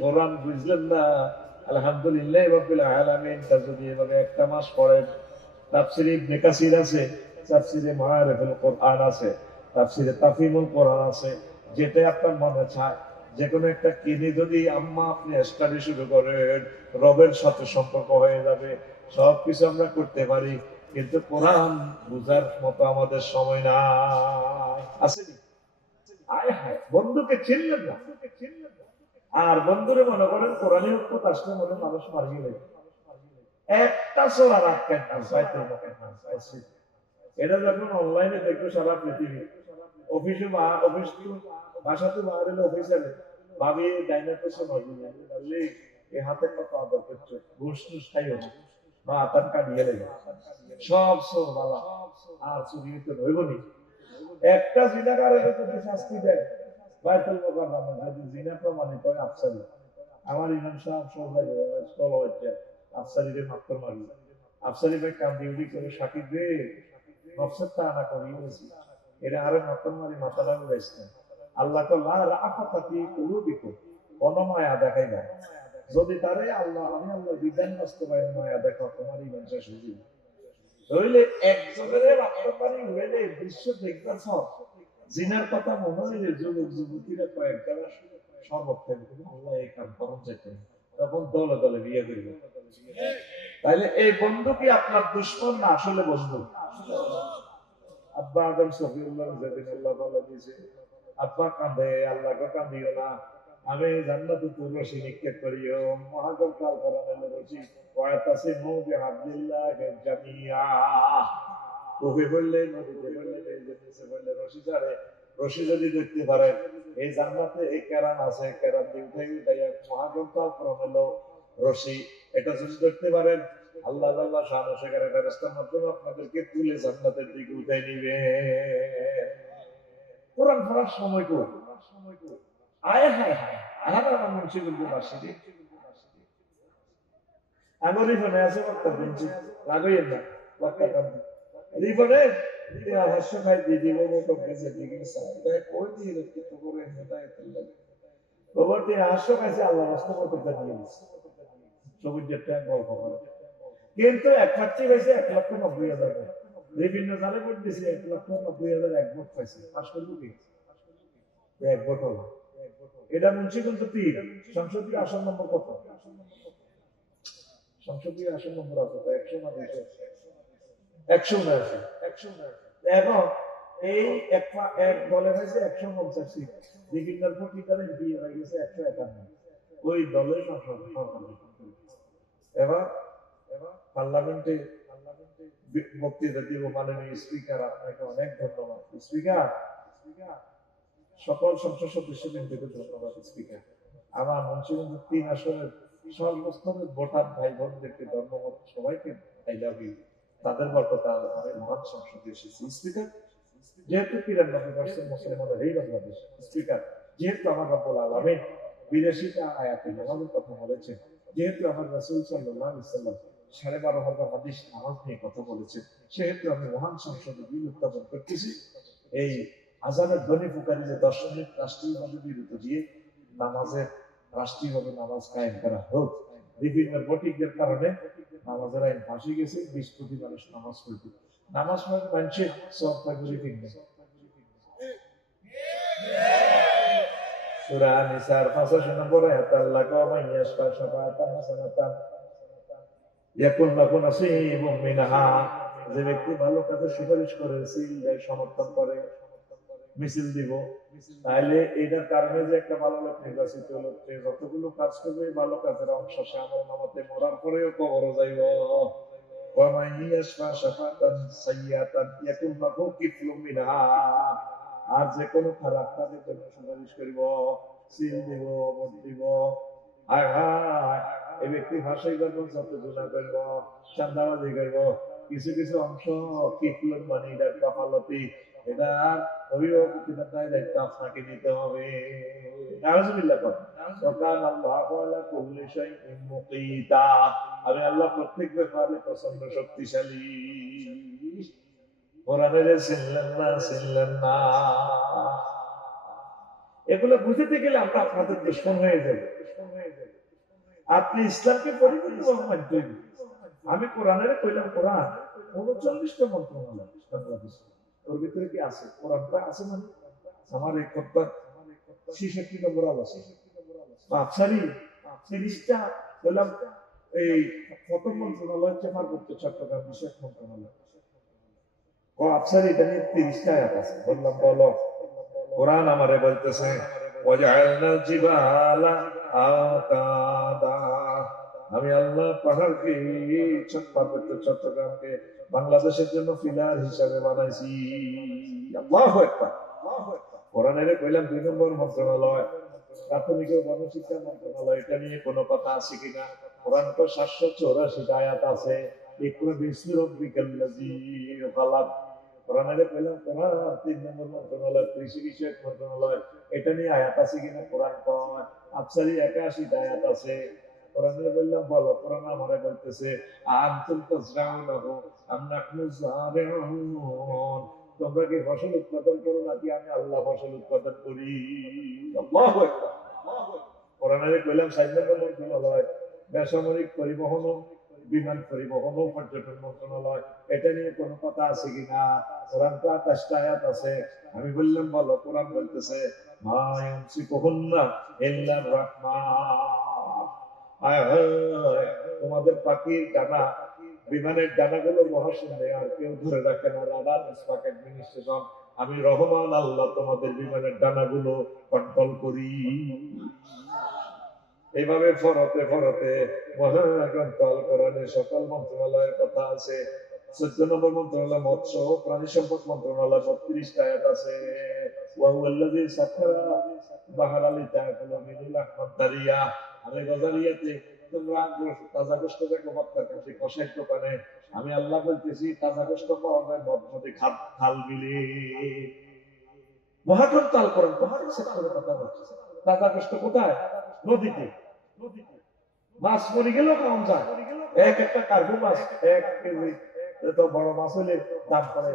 কোরআন বুঝলেন না, আলহামদুলিল্লাহ রাব্বিল আলামিন। তা যদি এভাবে একটা মাস পড়েন, তাফসীরে ইবনে কাসির আছে, তাফসীরে মাআরিফুল কোরআন আছে, তাফসীরে তাফহিমুল কোরআন আছে, যেটা আপনার মনে চায় যে কোনো একটা কিনে যদি আম্মা আপনি স্টাডি শুরু করেন, রবের সাথে সম্পর্ক হয়ে যাবে। সবকিছু আমরা করতে পারি, কিন্তু কোরআন বুঝার মতো আমাদের সময় নাই। আসেনি? আয় হায়, বন্ধুকে চিনলেন না। আর বন্ধুরে মনে করেন কোরআনের উপর আসলে মনে মানুষ মারিয়ে গেলে একটা সোলা রাখতেন না, এটা যখন অনলাইনে দেখবো সারা পৃথিবী, অফিসে অফিস বাসাতে বাইরে অফিসারে ভাবি ডাইনাতে সময় এই হাতের কথা আদর করছে, ঘুষ টুস খাইও না বা আতান কাটিয়ে লেগে সব সোর বালা আর চুরিতে রইবনি। একটা জিনাকারে যদি শাস্তি দেয় বাইতুল মুকাররমে, যদি জিনা প্রমাণিত হয় আফসারি, আমার ইমাম সাহেব সব স্থল হচ্ছে আফসারিকে মাত্র মারল, আফসারি ভাই কান্দি করে সাকিব রে নফসের তা না করিয়ে গেছি, এটা আরে মাত্র মারি মাথাটা উড়াইছে। আল্লাহ তো রাফাতাতি কুলুবিকুম, কোন মায়া দেখাই না। যদি তারে আল্লাহ আমি আল্লাহ বিধান বাস্তবায়ন মায়া দেখো, তোমার ইমান শেষ হয়ে যাবে। নইলে একজনের রাফতারি হইলে বিশ্ব দেখবেন সব জিনার কথা মনে হইলে যুবক যুবতীরা কয়েকজন শরবত খাবে, আল্লাহ এই কাম করুন যেত, তখন দলে দলে বিয়ে করবে। তাইলে এই বন্ধু কি আপনার দুশ্মন না আসলে বন্ধু? আব্বা আদম সফিউল্লাহ যেদিন আল্লাহ বলে দিয়েছে আব্বা কাঁদে, আল্লাহকে কাঁদিও না, আমি জান্নাতে তোর রশি নিক্ষেপ করিও, মহাগম কাল করানো রশি ওয়াতাসিমু বিহাবলিল্লাহি জামিয়া। কবি বললে নদীতে বললে এই জিনিসে বললে রশি ছাড়ে, রশি যদি দেখতে পারেন এই জান্নাতে এই কেরান আছে, কেরান দিয়ে উঠে উঠাইয়া মহাগম কাল করানো রশি, এটা যদি দেখতে পারেন আল্লাহ আল্লাহ শাহ সেখানে ফেরেশতার মাধ্যমে আপনাদেরকে তুলে জান্নাতের দিকে উঠে নিবে। কোরআন পড়ার সময় কো আয় হায় হায় আহারা মুন্সি বলতে পারছি আমার রিফনে আছে বক্তা দিনছি লাগাইয়েন না বক্তা কাম রিফনে হাস্য খাই দিয়ে দিব তো গেছে দিকে সাই কই দিয়ে রক্ষিত করে হেদায়েত আল্লাহ বাবা তিনি হাস্য খাইছে আল্লাহ রাস্তা করতে দিয়ে দিছে সবুজ একটা গল্প করে, কিন্তু এক খাচ্ছি পাইছে 1,90,000 বিভিন্ন জালে ভোট দিয়েছে 1,90,000 এক ভোট পাইছে, পাশ করবো কি এক ভোট হলো। এটা মুন্সিগঞ্জ 3 সংসদীয় আসন নম্বর কত? সংসদীয় আসন নম্বর আছে 100 না 200? 100 না। এখন এই এক দলে হয়েছে 150 সিট, বিভিন্ন পত্রিকারে দিয়ে হয়ে গেছে 151, ওই দলের সংসদ সরকার। এবার পার্লামেন্টে বক্তৃতা দিব মাননীয় স্পিকার, আপনাকে অনেক ধন্যবাদ স্পিকার, সকল সংসদ সদস্যদের ধন্যবাদ স্পিকার। আমার মুন্সিগঞ্জ 3 আসনের সর্বস্তরের ভোটার ভাই বোনদেরকে ধন্যবাদ, সবাইকে আই লাভ ইউ, তাদের বরকতে আমি মহান সংসদে এসেছি। স্পিকার, যেহেতু 93% মুসলমানের এই বাংলাদেশ, স্পিকার যেহেতু আমার রব্বুল আলামিন বিদেশিতে আয়াতে নামাজের কথা বলেছেন, যেহেতু আমার রাসূল সাল্লাল্লাহু আলাইহি ওয়াসাল্লাম 12,500 হাদিস নামাজ নিয়ে কথা বলেছেন, সেহেতু আমি মহান সংসদে বিল উত্থাপন করতেছি। এই আজানের ধ্বনি ফুকারিলে 10 মিনিট রাষ্ট্রীয়ভাবে বিরত দিয়ে নামাজের রাষ্ট্রীয়ভাবে নামাজ কায়েম করা হোক। বিভিন্ন ভোটিংয়ের কারণে নামাজের আইন ফাঁসি গেছে, 20 কোটি মানুষ নামাজ পড়বে, নামাজ পড়ে মানুষের সব পাগলি ফিরবে। সূরা নিসার 85 নম্বর আয়াত, আল্লাহ কয় মাইয়াশফা শাফাআতান হাসানাতান ইয়াকুন লাহু নাসীবুম মিনহা, যে ব্যক্তি ভালো কাজে সুপারিশ করে, সিল দেয়, সমর্থন করে, মিছিল দিব, তাহলে এটার কারণে যে একটা ভালো লোক নির্বাচিত হলো, যতগুলো কাজ করবে ভালো কাজের অংশ সে আমার নামাতে মরার পরেও কবর যাইব। ওয়া মাইয়াশফা শাফাআতান সাইয়্যাতান ইয়াকুন লাহু কিফলুম মিনহা, আর যে কোনো খারাপ কাজের জন্য সুপারিশ করিব, সিল দিব, ভোট দিব, হায় হায় এই ব্যক্তি ভাষাই করবো, যত গুণা করবো, চান্দাবাজি করবো, কিছু কিছু অংশ কিফলুম মানে এটার কপালতি, এটা অভিভাবকের দায়িত্ব আপনাকে নিতে হবে। নাউজুবিল্লাহ কর ওয়াকান আল্লাহু আলা কুল্লি শাইইন মুকিতা, আমি আল্লাহ প্রত্যেক ব্যাপারে প্রচন্ড শক্তিশালী। কোরআনের চিনলেন না, এগুলো বুঝতে গেলে আমরা আপনাদের দুশমন হয়ে যাবে। আপনি ইসলামকে পরিপূর্ণভাবে মানতে হইবে। আমি কোরআনের কইলাম, কোরআন 39টা মন্ত্রণালয় বাংলাদেশ, ওর ভিতরে কি আছে? কোরআনটা আছে মানে আমার এই খোদ্বার 66 নম্বর আছে, আফসারি 30টা বললাম। এই কত মন্ত্রণালয় হচ্ছে পার্বত্য চট্টগ্রাম বিষয়ক মন্ত্রণালয়, আফসারি এটা নিয়ে 30টা আয়াত আছে। বললাম বলো। কোরআন আমারে বলতেছে ওয়াজআলনাল জিবালা আওতাদা, আমি আল্লাহ পাহাড়কে, পার্বত্য চট্টগ্রামকে বাংলাদেশের জন্য পিলার হিসাবে বানাইছি। আল্লাহু আকবার। কোরআনের কইলাম 2 নম্বর মন্ত্রণালয় প্রাথমিক ও গণশিক্ষা মন্ত্রণালয়, এটা নিয়ে কোনো কথা আছে কিনা? কোরআন তো 784টা আয়াত আছে। ইকরা বিসমি রাব্বিকাল্লাযী খালাক। কোরআনের কইলাম কোরআন 3 নম্বর মন্ত্রণালয় কৃষি বিষয়ক মন্ত্রণালয়, এটা নিয়ে আয়াত আছে কিনা? কোরআন কয় আফসারি 81টা আয়াত আছে। কোরআনে বললাম বলো। কোরআন আমারে বলতেছে আনতুম তাজরাউনাহু আম নাহনু যারিউন, তোমরা কি ফসল উৎপাদন করো নাকি আমি আল্লাহ ফসল উৎপাদন করি? আল্লাহু আকবার। কোরআনে কইলাম 7 নম্বর মন্ত্রণালয় বেসামরিক পরিবহন ও বিমান পরিবহন ও পর্যটন মন্ত্রণালয়, এটা নিয়ে কোনো কথা আছে কিনা? কোরআন তো 28টা আয়াত আছে। আমি বললাম বলো। কোরআন বলতেছে মা ইয়ামসিকুহুন্না ইল্লার রাহমান, তোমাদের পাখির ডানা, বিমানের ডানাগুলো মহাশূন্যে, আর কেউ ধরে রাখে না। রাডার স্পাক অ্যাডমিনিস্ট্রেশন, আমি রহমান আল্লাহ তোমাদের বিমানের ডানাগুলো কন্ট্রোল করি। এইভাবে ফরতে ফরতে মহাগ্রন্থ আল কোরআনের সকল মন্ত্রণালয়ের কথা আছে। 14 নম্বর মন্ত্রণালয় মৎস্য ও প্রাণী সম্পদ মন্ত্রণালয় 32টা আয়াত আছে। ওয়াহুয়াল্লাযী সাখারা বাহরা লিতাকুলু মিনহু লাহমান তারিয়া, আমি গজারিয়াতে তোমরা তাজা গোশত দেখো বাচ্চার কাছে কষাইর দোকানে, আমি আল্লাহ বলতেছি তাজা গোশত পাওয়া যায় নদ নদী খাল বিলে। মহাগ্রন্থ আল কোরআন পাহাড়ি সেক্টরের কথা বলছে। তাজা গোশত কোথায়? নদীতে। মাছ মরে গেলেও খাওয়া যায়। একটা কার্গো মাছ 1 কেজি তো বড় মাছ হলে দাম পড়ে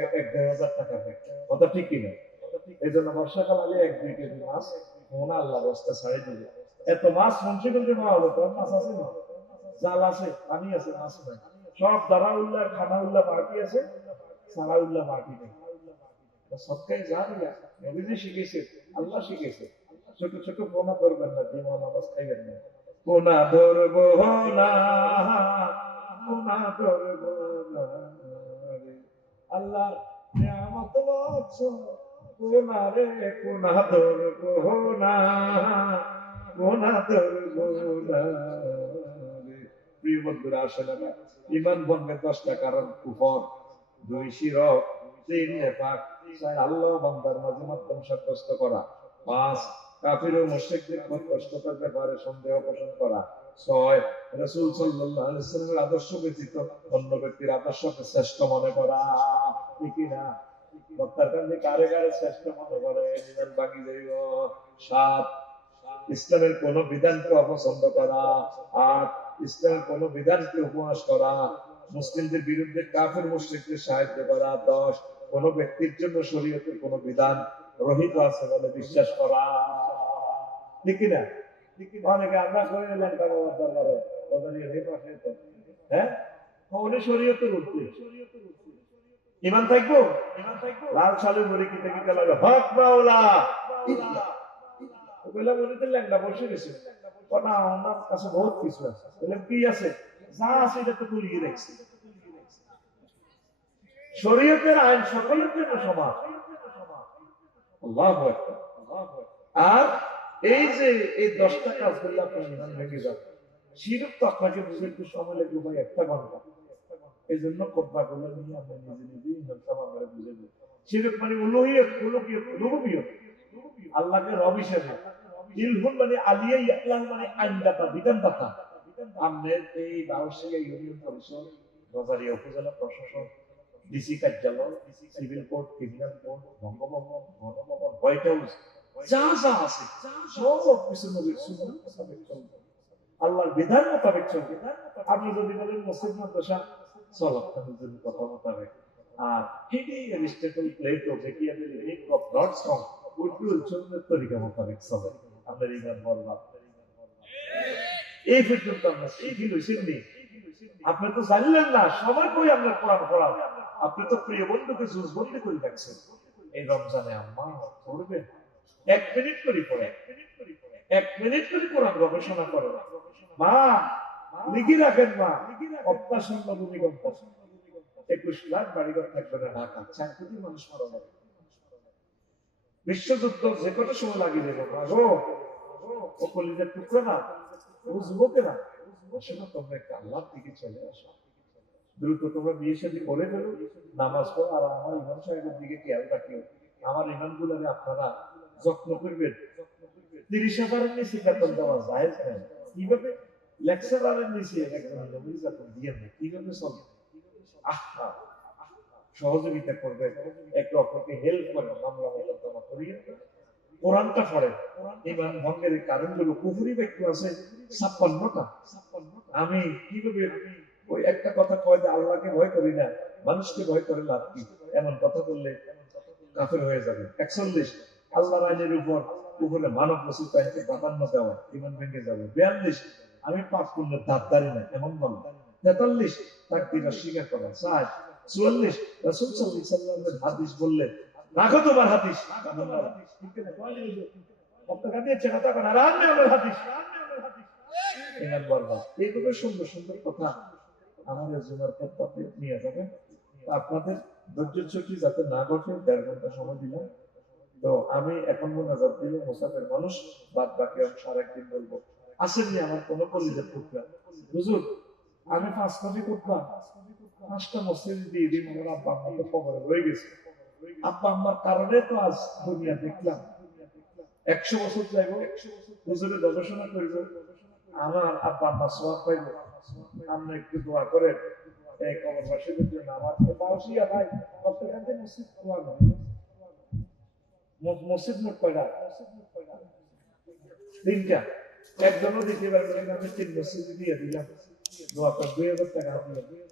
1-1.5 টাকা। কথা ঠিক কিনা? এই জন্য বর্ষাকাল হলে 1-2 কেজি মাছ মনে আল্লাহ রাস্তা ছাড়ে দিবে। এত মাছ মুন্সিগঞ্জে পাওয়া হলো, তোর মাছ আছে না? জাল আছে, পানি আছে, মাছ নাই। সব দারা উল্লাহ খানা উল্লাহ বাকি আছে, সারা উল্লাহ বাকি নেই। সবটাই জানিয়া নবীজি শিখেছে, আল্লাহ শিখেছে। ছোট ছোট পোনা ধরবেন না, জীবন নামাজ খাইবেন না। পোনা ধরবো না, পোনা ধরবো না, আল্লাহ নিয়ামত বচ্চ পোনা রে, পোনা ধরবো না, পোনা ধরবো না। প্রিয় বন্ধুরা, আসলে না ইমান ভঙ্গের 10টা কারণ: কুফর, 2 শিরক, 3 নেফাক, 4 আল্লাহ বান্দার মাঝে মাধ্যম সাব্যস্ত করা, 5 কাফির ও মুশরিকদের কষ্টতার ব্যাপারে সন্দেহ পোষণ করা, 6 রাসূল সাল্লাল্লাহু আলাইহি ওয়াসাল্লামের আদর্শ ব্যতীত অন্য ব্যক্তির আদর্শকে শ্রেষ্ঠ মনে করা। ঠিক না? বক্তার কাছে কারে কারে শ্রেষ্ঠ মনে করে ইমান ভাঙি যাইব। 7 ইসলামের কোন বিধানকে অপছন্দ করা, 8 ইসলামের কোন বিধানকে উপহাস করা, মুসলিমদের বিরুদ্ধে কাফের মুশরিকদের সাহায্য করা, 10 কোন ব্যক্তির জন্য শরীয়তের কোন বিধান রহিত আছে বলে বিশ্বাস করা। ঠিক না? অনেকে আমরা করে এলেন কাগজ দরবারে বদলিয়ে এই পাশে তো, হ্যাঁ উনি শরীয়তের উঠবে, ইমান থাকবো, লাল সালু মুড়ি কিনতে কিনতে লাগলো হক মাওলা বললাম, উনি তো ল্যাংড়া বসে গেছে। না, ওনার কাছে বহুত কিছু আছে। বললাম কি আছে? যা আছে এটা তো তুলিয়ে রাখছি। শরীয়তের আইন সকলের জন্য সমান। আল্লাহু আকবার। আর এই যে এই 10টা কাজ করলে আপনার ইমান ভেঙে যাবে। শিরক তো আপনাকে বুঝতে সময় লাগবে ভাই 1 ঘন্টা। এই জন্য খুতবাগুলো নিয়ে আমরা নিজে নিজে ইমানটা আমরা বুঝে নিই। শিরক মানে উলুহিয়ত, রুবুবিয়ত, আল্লাহকে রব হিসেবে। ইলহুন মানে আলিয়া, ইহলাল মানে আইনদাতা, বিধানদাতা। আমাদের এই বাউসিয়া ইউনিয়ন পরিষদ, গজারিয়া উপজেলা প্রশাসন, ডিসি কার্যালয়, civil court, criminal court, Bangabhaban, Ganabhaban, white house, যা যা আছে সব কিছু নবীর সুন্নাহ মোতাবেক চলবে, আল্লাহর বিধান মোতাবেক চলবে। আপনি যদি বলেন মসজিদ মাদ্রাসা চলো যদি কথা মোতাবেক, আর হিডি Aristotle Plato Machiavelli ring of not strong will চলবে তরিকা মোতাবেক চলে, আপনার ইমান বললাম। এই পর্যন্ত আমরা শিখি লইছেন। আপনি তো জানলেন না সবাই কই আপনার কোরআন পড়ান, আপনি তো প্রিয় বন্ধুকে জুজবন্দি করে রাখছেন। এই রমজানে আম্মা পড়বেন, 1 মিনিট করে পড়ে, 1 মিনিট করে কোরআন গবেষণা করে। মা লিখে রাখেন, মা অত্যাসন্ন ভূমিকম্প, 21 লাখ বাড়িঘর থাকবে না ঢাকা, 4 কোটি মানুষ মারা যাবে, বিশ্বযুদ্ধ যে কোনো সময় লাগিয়ে দেবো। গো ও কলিজার টুকরো না, ও যুবকেরা, সেটা তোমরা একটা আল্লাহর দিকে চলে আসো, দ্রুত তোমরা বিয়ে শাদী করে ফেলো, নামাজ পড়ো, আর আমার ইমাম সাহেবের দিকে খেয়াল রাখিও। আমার ইমাম গুলারে আপনারা যত্ন করবেন। 30,000-এর নিচে বেতন দেওয়া যায় না, কিভাবে লেকচারারের নিচে একজন নির্যাতন দিয়ে নেই, কিভাবে চলবে? আহা, সহযোগিতা করবে, একে অপরকে হেল্প করে, মামলা মোকদ্দমা করিয়ে কোরআনটা পড়েন। ইমান ভঙ্গের কারণগুলো কুফরি ব্যক্তি আছে 56টা। আমি কিভাবে ওই একটা কথা কয় যে আল্লাহকে ভয় করি না, মানুষকে ভয় করে লাভ কি, এমন কথা বললে কাফের হয়ে যাবে। 41 আল্লাহর আইনের উপরে মানব রসুল তাইকে প্রাধান্য দেওয়া, ইমান ভেঙে যাবে। 42 আমি পাপ করলে দাঁতদারি না, এমন বলা। 43 তাকদীর অস্বীকার করা। 44 রাসূল সাল্লাল্লাহু আলাইহি ওয়াসাল্লামের হাদিস বললে রাখো তোমার হাদিস, এইভাবে সুন্দর সুন্দর কথা আমাদের জুমার পর নিয়ে যাবেন। আপনাদের ধৈর্য ছুটি যাতে না ঘটে, 1.5 ঘন্টা সময় দিলাম। তো আমি এখন মোনাজাত দিব, মুসাফির মানুষ, বাদ বাকি অংশ আরেকদিন বলবো। আসেননি আমার কোনো কলিজার টুকরা হুজুর, আমি 5 কোটি করতাম, 5টা মসজিদ দিয়ে দিই, আমার আব্বা আম্মা তো কবরে রয়ে গেছে, আব্বা আম্মার কারণে তো আজ দুনিয়া দেখলাম। 100 বছর যাইব, হুজুরে গবেষণা করবো, আমার আব্বা আম্মা সওয়াব পাইব। আমরা একটু দোয়া করেন এই কবরবাসীদের জন্য। আমার বাউসিয়া ভাই কতখানতে মসজিদ খোলা নয়, মসজিদ মোট কয়টা? 3টা। একজনও দিতে পারবেন, আমি 3 মসজিদ দিয়ে দিলাম, দোয়া কর 2000 টাকা দিয়ে।